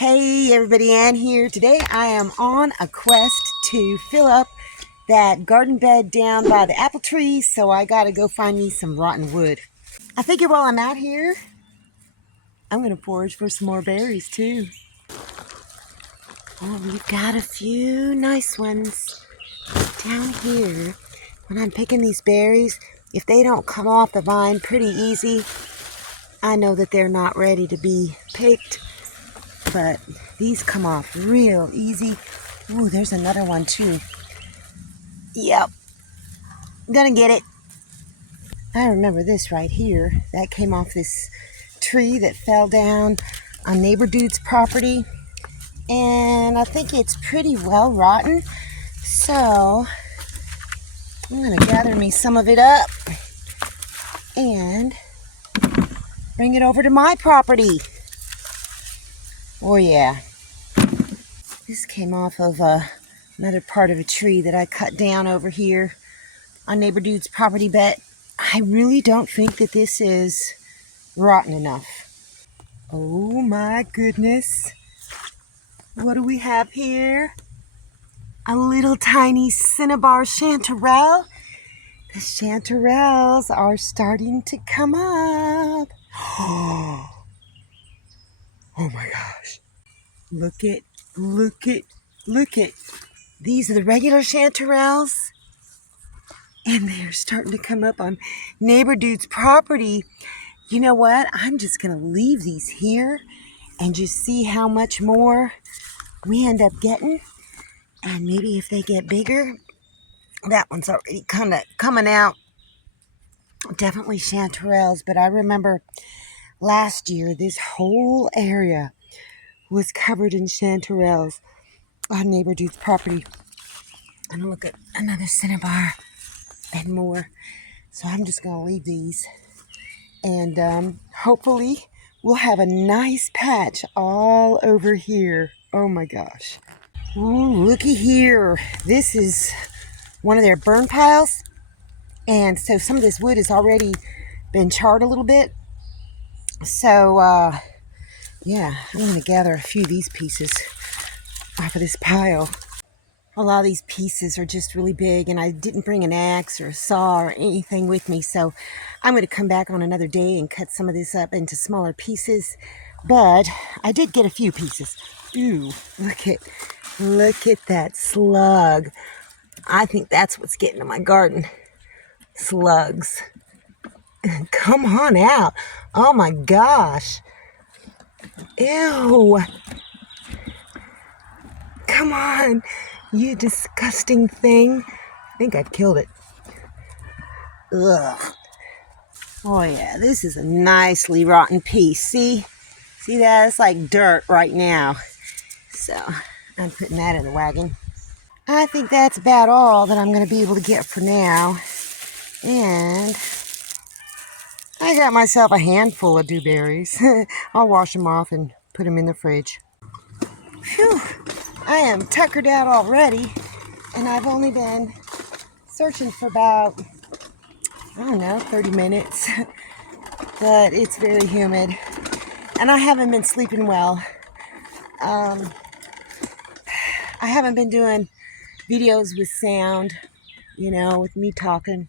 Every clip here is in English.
Hey everybody, Ann here. Today I am on a quest to fill up that garden bed down by the apple trees, so I gotta go find me some rotten wood. I figure while I'm out here, I'm gonna forage for some more berries too. Oh, we've got a few nice ones down here. When I'm picking these berries, if they don't come off the vine pretty easy, I know that they're not ready to be picked. But these come off real easy. Ooh, there's another one too. Yep, gonna get it. I remember this right here. That came off this tree that fell down on neighbor dude's property. And I think it's pretty well rotten. So I'm gonna gather me some of it up and bring it over to my property. Oh yeah. This came off of another part of a tree that I cut down over here on neighbor dude's property, but I really don't think that this is rotten enough. Oh my goodness. What do we have here? A little tiny cinnabar chanterelle. The chanterelles are starting to come up. Oh my gosh. Look it. These are the regular chanterelles. And they're starting to come up on neighbor dude's property. You know what? I'm just going to leave these here and just see how much more we end up getting. And maybe if they get bigger, that one's already kind of coming out. Definitely chanterelles. But I remember last year, this whole area was covered in chanterelles on neighbor dude's property. And look at another cinnabar and more. So I'm just going to leave these. And hopefully we'll have a nice patch all over here. Oh my gosh. Ooh, looky here. This is one of their burn piles. And so some of this wood has already been charred a little bit. So, yeah, I'm going to gather a few of these pieces off of this pile. A lot of these pieces are just really big, and I didn't bring an axe or a saw or anything with me, so I'm going to come back on another day and cut some of this up into smaller pieces. But I did get a few pieces. Ooh, look at that slug. I think that's what's getting in my garden. Slugs. Come on out. Oh my gosh. Ew. Come on, you disgusting thing. I think I've killed it. Ugh. Oh yeah, this is a nicely rotten piece. See that? It's like dirt right now. So I'm putting that in the wagon. I think that's about all that I'm going to be able to get for now. And I got myself a handful of dewberries. I'll wash them off and put them in the fridge. Phew, I am tuckered out already, and I've only been searching for about, I don't know, 30 minutes. But it's very humid, and I haven't been sleeping well. I haven't been doing videos with sound, with me talking,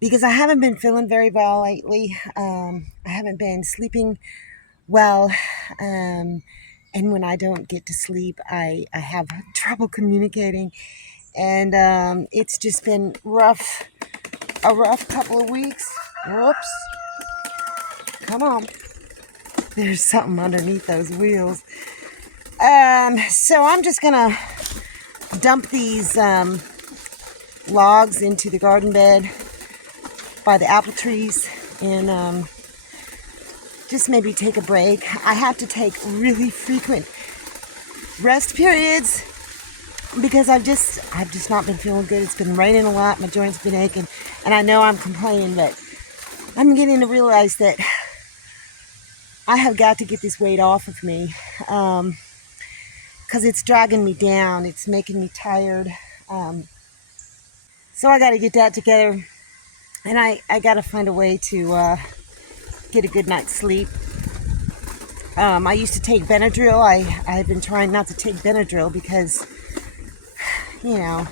because I haven't been feeling very well lately. I haven't been sleeping well, and when I don't get to sleep, I have trouble communicating, and it's just been a rough couple of weeks. Whoops. Come on. There's something underneath those wheels. So I'm just gonna dump these logs into the garden bed by the apple trees and just maybe take a break. I have to take really frequent rest periods because I've just not been feeling good. It's been raining a lot. My joints have been aching, and I know I'm complaining, but I'm getting to realize that I have got to get this weight off of me because it's dragging me down. It's making me tired. So I got to get that together, and I got to find a way to get a good night's sleep. I used to take Benadryl. I've been trying not to take Benadryl because, you know,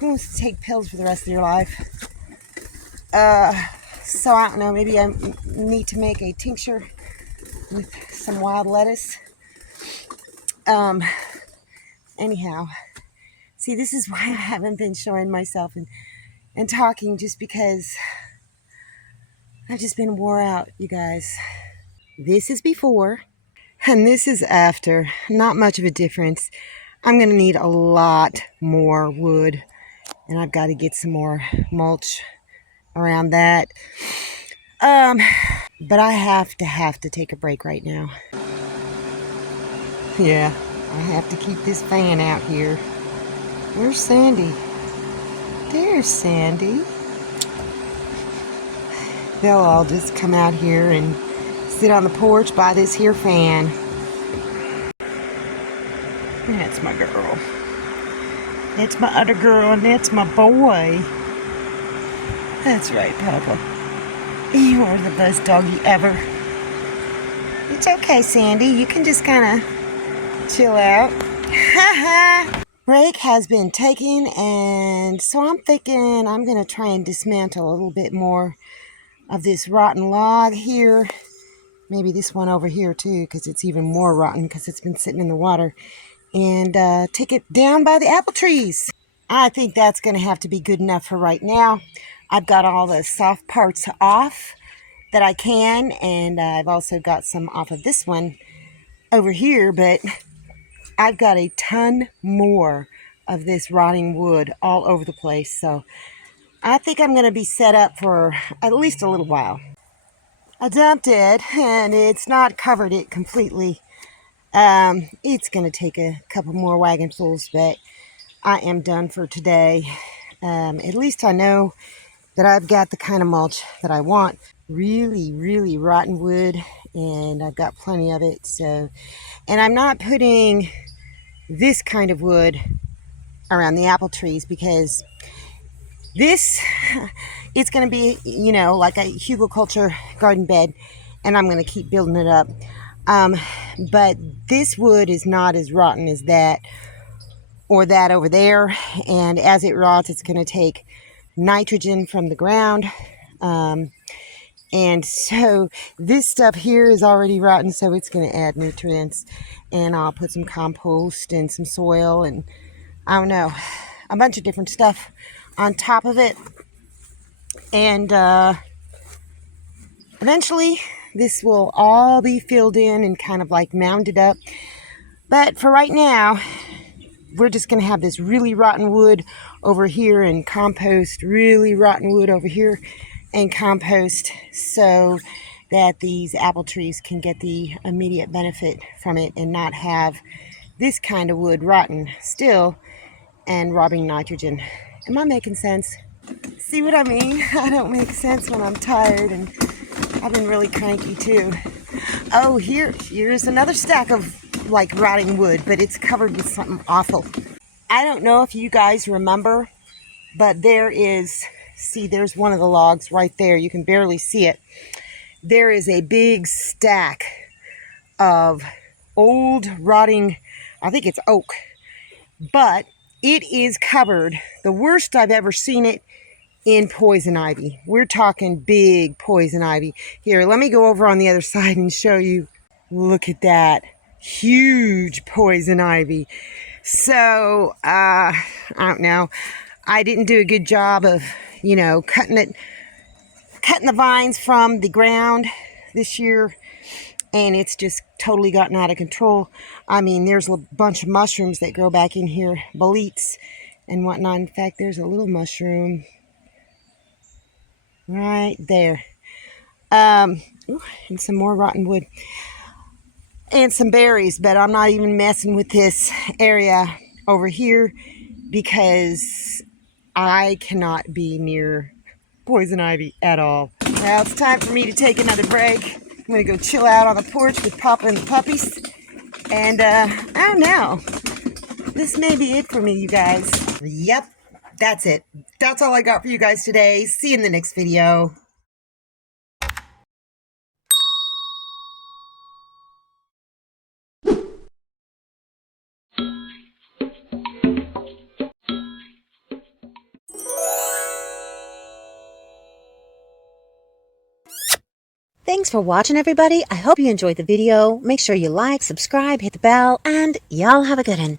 who wants to take pills for the rest of your life? So I don't know, maybe I need to make a tincture with some wild lettuce. Anyhow, see, this is why I haven't been showing myself and talking, just because I've just been wore out, you guys. This is before, and this is after. Not much of a difference. I'm going to need a lot more wood, and I've got to get some more mulch around that. But I have to take a break right now. Yeah, I have to keep this fan out here. Where's Sandy? There's Sandy. They'll all just come out here and sit on the porch by this here fan. That's my girl. That's my other girl, and that's my boy. That's right, Papa. You are the best doggy ever. It's okay, Sandy. You can just kind of chill out. Break has been taken, and so I'm thinking I'm going to try and dismantle a little bit more of this rotten log here. Maybe this one over here too, because it's even more rotten because it's been sitting in the water. And take it down by the apple trees. I think that's going to have to be good enough for right now. I've got all the soft parts off that I can, and I've also got some off of this one over here, but I've got a ton more of this rotting wood all over the place, so I think I'm going to be set up for at least a little while. I dumped it, and it's not covered it completely. It's going to take a couple more wagonfuls, but I am done for today. At least I know that I've got the kind of mulch that I want. Really, really rotten wood, and I've got plenty of it. So, and I'm not putting this kind of wood around the apple trees because this, it's going to be, you know, like a hugelkultur garden bed, and I'm going to keep building it up. But this wood is not as rotten as that or that over there, and as it rots, it's going to take nitrogen from the ground. And so this stuff here is already rotten, so it's going to add nutrients, and I'll put some compost and some soil and I don't know, a bunch of different stuff on top of it. And eventually this will all be filled in and kind of like mounded up. But for right now, we're just going to have this really rotten wood over here and compost really rotten wood over here and compost, so that these apple trees can get the immediate benefit from it and not have this kind of wood rotten still and robbing nitrogen. Am I making sense? See what I mean? I don't make sense when I'm tired, and I've been really cranky too. Oh, here's another stack of like rotting wood, but it's covered with something awful. I don't know if you guys remember, but there's one of the logs right there. You can barely see it. There is a big stack of old rotting, I think it's oak, but it is covered, the worst I've ever seen it, in poison ivy. We're talking big poison ivy. Here, let me go over on the other side and show you. Look at that. Huge poison ivy. So, I don't know. I didn't do a good job of, you know, cutting the vines from the ground this year, and it's just totally gotten out of control. I mean, there's a bunch of mushrooms that grow back in here, boletes and whatnot. In fact, there's a little mushroom right there. Ooh, and some more rotten wood and some berries, but I'm not even messing with this area over here because I cannot be near poison ivy at all. Now it's time for me to take another break. I'm gonna go chill out on the porch with Papa and the puppies. And I don't know. This may be it for me, you guys. Yep, that's it. That's all I got for you guys today. See you in the next video. Thanks for watching, everybody. I hope you enjoyed the video. Make sure you like, subscribe, hit the bell, and y'all have a good one.